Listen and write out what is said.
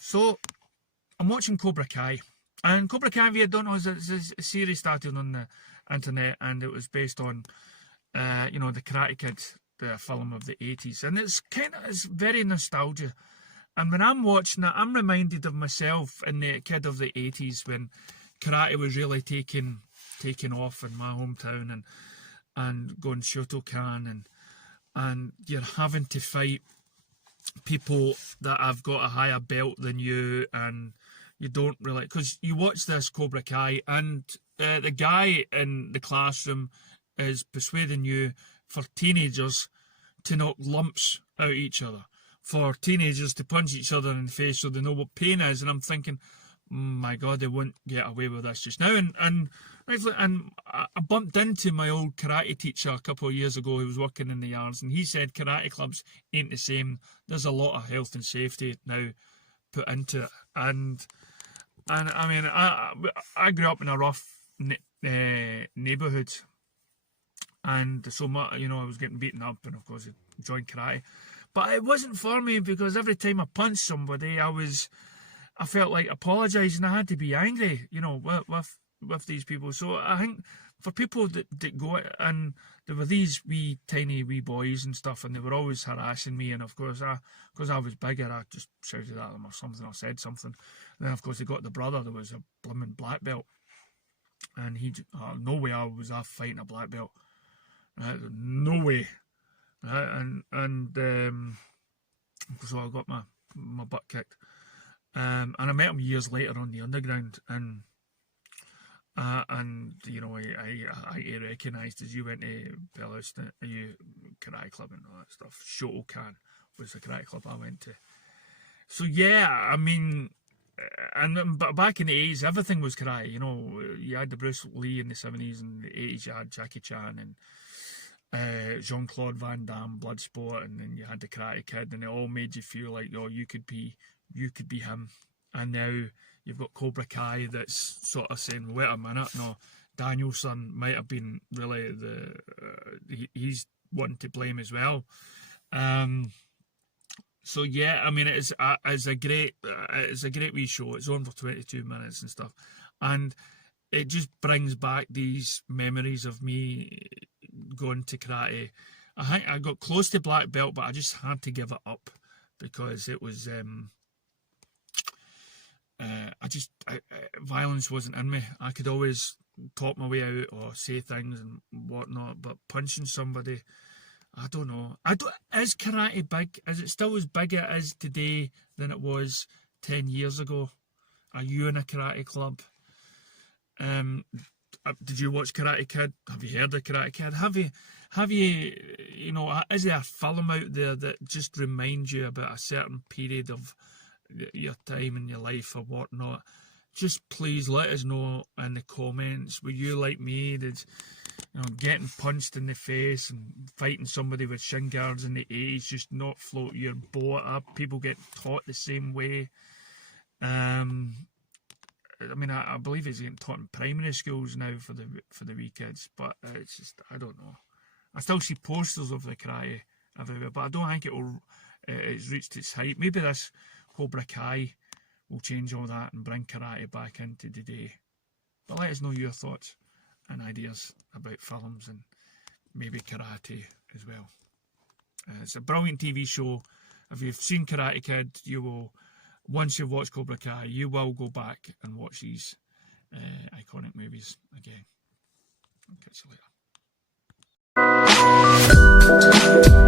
So, I'm watching Cobra Kai. And Cobra Kai, if you don't know, is a series started on the internet, and it was based on, the Karate Kid, the film of the 80s. And it's very nostalgia. And when I'm watching it, I'm reminded of myself in the kid of the 80s when karate was really taking off in my hometown, and going Shotokan, and you're having to fight people that have got a higher belt than you, and you don't really, because you watch this Cobra Kai, and the guy in the classroom is persuading you for teenagers to knock lumps out of each other, for teenagers to punch each other in the face so they know what pain is. And I'm thinking, my God, they won't get away with this just now. And I bumped into my old karate teacher a couple of years ago who was working in the yards, and he said karate clubs ain't the same. There's a lot of health and safety now put into it. And I mean, I grew up in a rough neighbourhood, and so much, I was getting beaten up, and of course I joined karate. But it wasn't for me, because every time I punched somebody, I felt like apologising. I had to be angry, with these people. So I think for people that go, and there were these tiny wee boys and stuff, and they were always harassing me. And of course, because I was bigger, I just shouted at them or something, or said something. And then of course they got the brother that was a blooming black belt, and no way I was fighting a black belt. No way. So I got my butt kicked. And I met him years later on the underground, and I recognised as you went to Belarus, you karate club and all that stuff. Shotokan was the karate club I went to. So yeah, I mean, but back in the 80s, everything was karate. You had the Bruce Lee in the 70s, and the 80s you had Jackie Chan and Jean-Claude Van Damme, Bloodsport, and then you had the Karate Kid, and it all made you feel like, you could be him. And now you've got Cobra Kai that's sort of saying, wait a minute, no, Danielson might have been really he's one to blame as well. So yeah, I mean, it's a great wee show. It's on for 22 minutes and stuff, and it just brings back these memories of me going to karate. I think I got close to black belt, but I just had to give it up because it was violence wasn't in me. I could always talk my way out or say things and whatnot, but punching somebody, I don't know. Is karate big? Is it still as big as it is today than it was 10 years ago? Are you in a karate club? Did you watch Karate Kid? Have you heard of Karate Kid? Have you, is there a film out there that just reminds you about a certain period of your time in your life or whatnot? Just please let us know in the comments. Were you like me, getting punched in the face and fighting somebody with shin guards in the 80s just not float your boat up? People get taught the same way. I mean, I believe it's getting taught in primary schools now for the wee kids, but it's just, I don't know. I still see posters of the karate everywhere, but I don't think it's reached its height. Maybe this Cobra Kai will change all that and bring karate back into the day. But let us know your thoughts and ideas about films and maybe karate as well. It's a brilliant TV show. If you've seen Karate Kid, once you've watched Cobra Kai, you will go back and watch these iconic movies again. I'll catch you later.